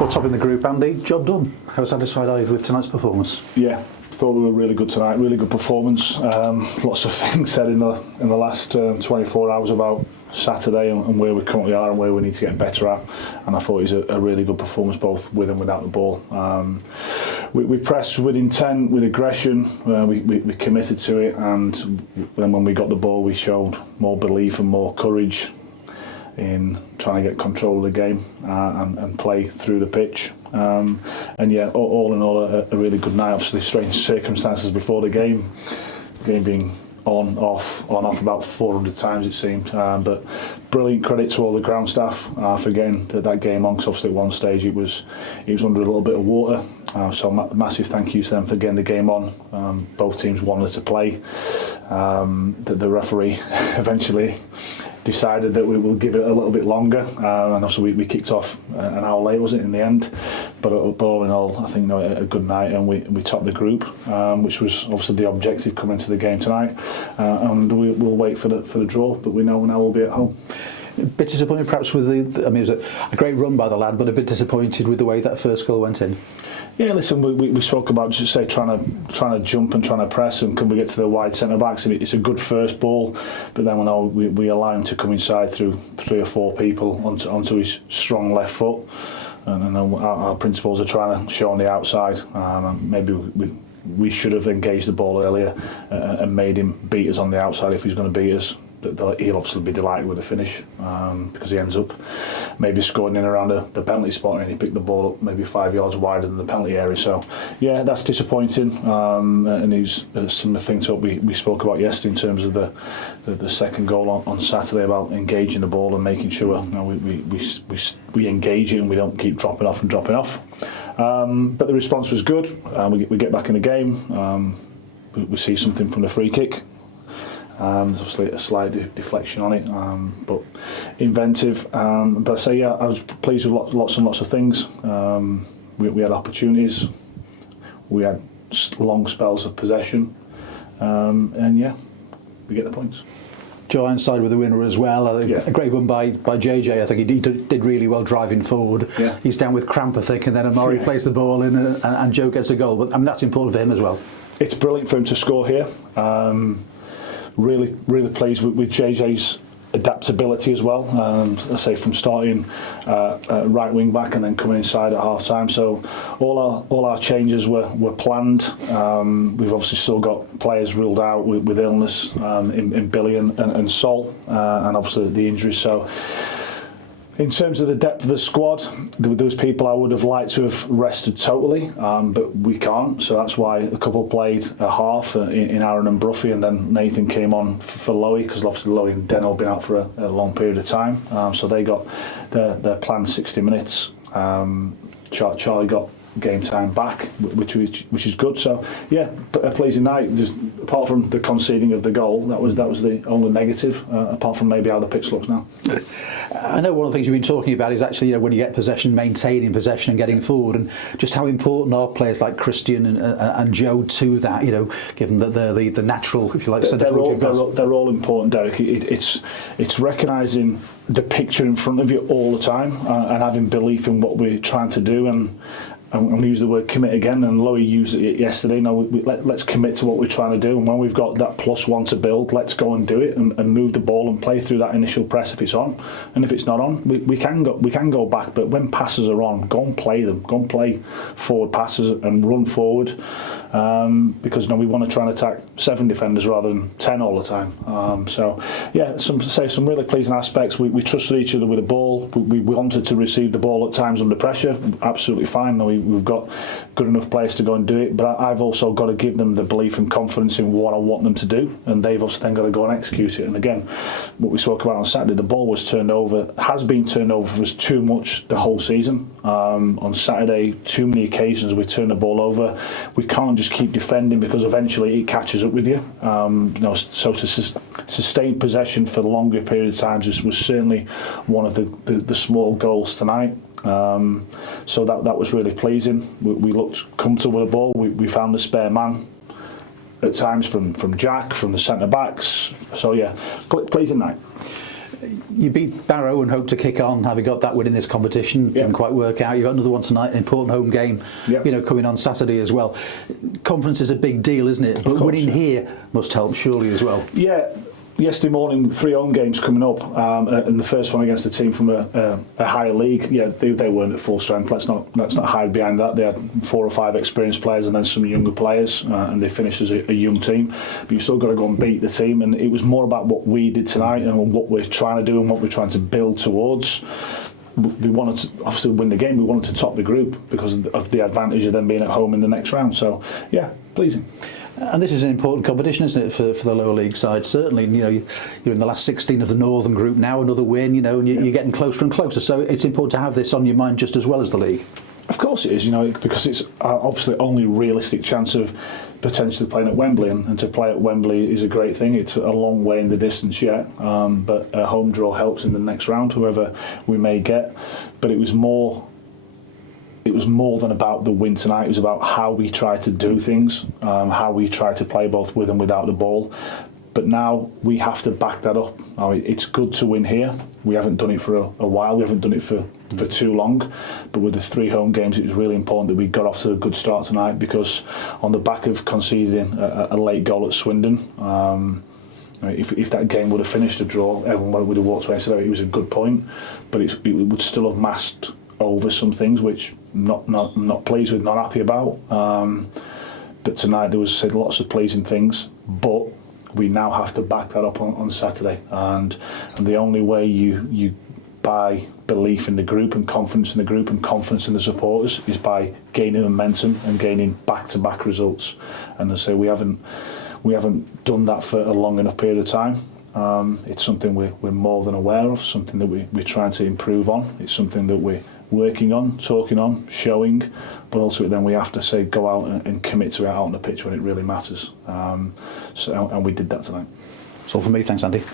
Well, top in the group, Andy, job done. How satisfied are you with tonight's performance? Yeah, thought we were really good tonight. Really good performance. Lots of things said in the last 24 hours about Saturday and where we currently are and where we need to get better at. And I thought it was a really good performance, both with and without the ball. We pressed with intent, with aggression. We committed to it, and then when we got the ball, we showed more belief and more courage in trying to get control of the game and play through the pitch. And yeah, all in all, a really good night. Obviously, strange circumstances before the game being on off about 400 times it seemed. But brilliant credit to all the ground staff for getting that game on. Because obviously at one stage it was under a little bit of water. So massive thank you to them for getting the game on. Both teams wanted to play. The referee eventually decided that we will give it a little bit longer, and also we kicked off an hour late, was it, in the end? But all in all, I think a good night, and we topped the group, which was obviously the objective coming to the game tonight. And we'll wait for the draw, but we know now we'll be at home. A bit disappointed perhaps with I mean, it was a great run by the lad, but a bit disappointed with the way that first goal went in. Yeah, listen, we spoke about just say trying to jump and trying to press, and can we get to the wide centre backs? And it's a good first ball, but then when we allow him to come inside through 3 or 4 people onto his strong left foot, and our principals are trying to show on the outside. Maybe we should have engaged the ball earlier and made him beat us on the outside if he's going to beat us. He'll obviously be delighted with the finish, because he ends up maybe scoring in around the penalty spot, and he picked the ball up maybe 5 yards wider than the penalty area. So yeah, that's disappointing, and he's some of the things that we spoke about yesterday in terms of the second goal on Saturday, about engaging the ball and making sure we engage it and we don't keep dropping off. But the response was good. We get back in the game. We see something from the free kick. There's obviously a slight deflection on it, but inventive. But I say, yeah, I was pleased with lots and lots of things. We had opportunities, we had long spells of possession, and yeah, we get the points. Joe Ironside with the winner as well. A great one by JJ. I think he did really well driving forward. Yeah. He's down with cramp, I think, and then Amari plays the ball in, and Joe gets a goal. But I mean, that's important for him as well. It's brilliant for him to score here. Really pleased with JJ's adaptability as well. I say, from starting right wing back and then coming inside at half time. So all our changes were planned. We've obviously still got players ruled out with illness in Billy and Sol, and obviously the injuries. So in terms of the depth of the squad, there was people I would have liked to have rested totally, but we can't. So that's why a couple played a half in Aaron and Bruffy, and then Nathan came on for 𝗬𝗍, because obviously 𝗬𝗍 and Deno have been out for a long period of time. So they got their planned 60 minutes. Charlie got game time back, which is good. So yeah, a pleasing night. Apart from the conceding of the goal, that was the only negative, apart from maybe how the pitch looks now. I know one of the things you've been talking about is actually, when you get possession, maintaining possession and getting forward, and just how important are players like Christian and Joe to that, given that they're the natural, if you like, centre forward you've got. They're all important, Derek. It's recognising the picture in front of you all the time, and having belief in what we're trying to do, and I'm going to use the word commit again, and 𝗬𝗍 used it yesterday. Now let's commit to what we're trying to do, and when we've got that +1 to build, let's go and do it and move the ball and play through that initial press if it's on, and if it's not on, we can go back. But when passes are on, go and play them. Go and play forward passes and run forward, because we want to try and attack 7 defenders rather than 10 all the time. So yeah, some really pleasing aspects. We trusted each other with the ball. We wanted to receive the ball at times under pressure. Absolutely fine. We've got good enough players to go and do it, but I've also got to give them the belief and confidence in what I want them to do, and they've also then got to go and execute it. And again, what we spoke about on Saturday, the ball has been turned over for us too much the whole season. On Saturday, too many occasions we turned the ball over. We can't just keep defending, because eventually it catches up with you. So to sustain possession for the longer period of times was certainly one of the small goals tonight. So that was really pleasing. We looked comfortable with the ball. We found the spare man at times from Jack, from the centre backs. So yeah, pleasing night. You beat Barrow and hope to kick on, having got that win in this competition. Didn't quite work out. You've got another one tonight, an important home game, coming on Saturday as well. Conference is a big deal, isn't it? But winning here must help surely as well. Yeah. Yesterday morning, 3 home games coming up, and the first one against a team from a higher league. Yeah, they weren't at full strength. Let's not hide behind that. They had 4 or 5 experienced players and then some younger players, and they finished as a young team. But you've still got to go and beat the team, and it was more about what we did tonight and what we're trying to do and what we're trying to build towards. We wanted to obviously win the game. We wanted to top the group because of the advantage of them being at home in the next round. So yeah, pleasing. And this is an important competition, isn't it, for the lower league side? Certainly, you're in the last 16 of the Northern Group now. Another win, and you're getting closer and closer. So it's important to have this on your mind just as well as the league. Of course it is, because it's obviously only realistic chance of potentially playing at Wembley, and to play at Wembley is a great thing. It's a long way in the distance yet, but a home draw helps in the next round, whoever we may get. But it was more than about the win tonight. It was about how we try to do things, how we try to play both with and without the ball. But now we have to back that up. It's good to win here. We haven't done it for a while. We haven't done it for too long. But with the 3 home games, it was really important that we got off to a good start tonight, because on the back of conceding a late goal at Swindon, if that game would have finished a draw, everyone would have walked away and said, it was a good point. But it would still have masked over some things which I'm not pleased with, not happy about. But tonight there was lots of pleasing things, but we now have to back that up on Saturday, and the only way you buy belief in the group and confidence in the group and confidence in the supporters is by gaining momentum and gaining back-to-back results. And as I say, we haven't done that for a long enough period of time. It's something we're more than aware of, something that we're trying to improve on. It's something that we're working on, talking on, showing, but also then we have to go out and commit to it out on the pitch when it really matters. And we did that tonight. That's all from me. Thanks, Andy.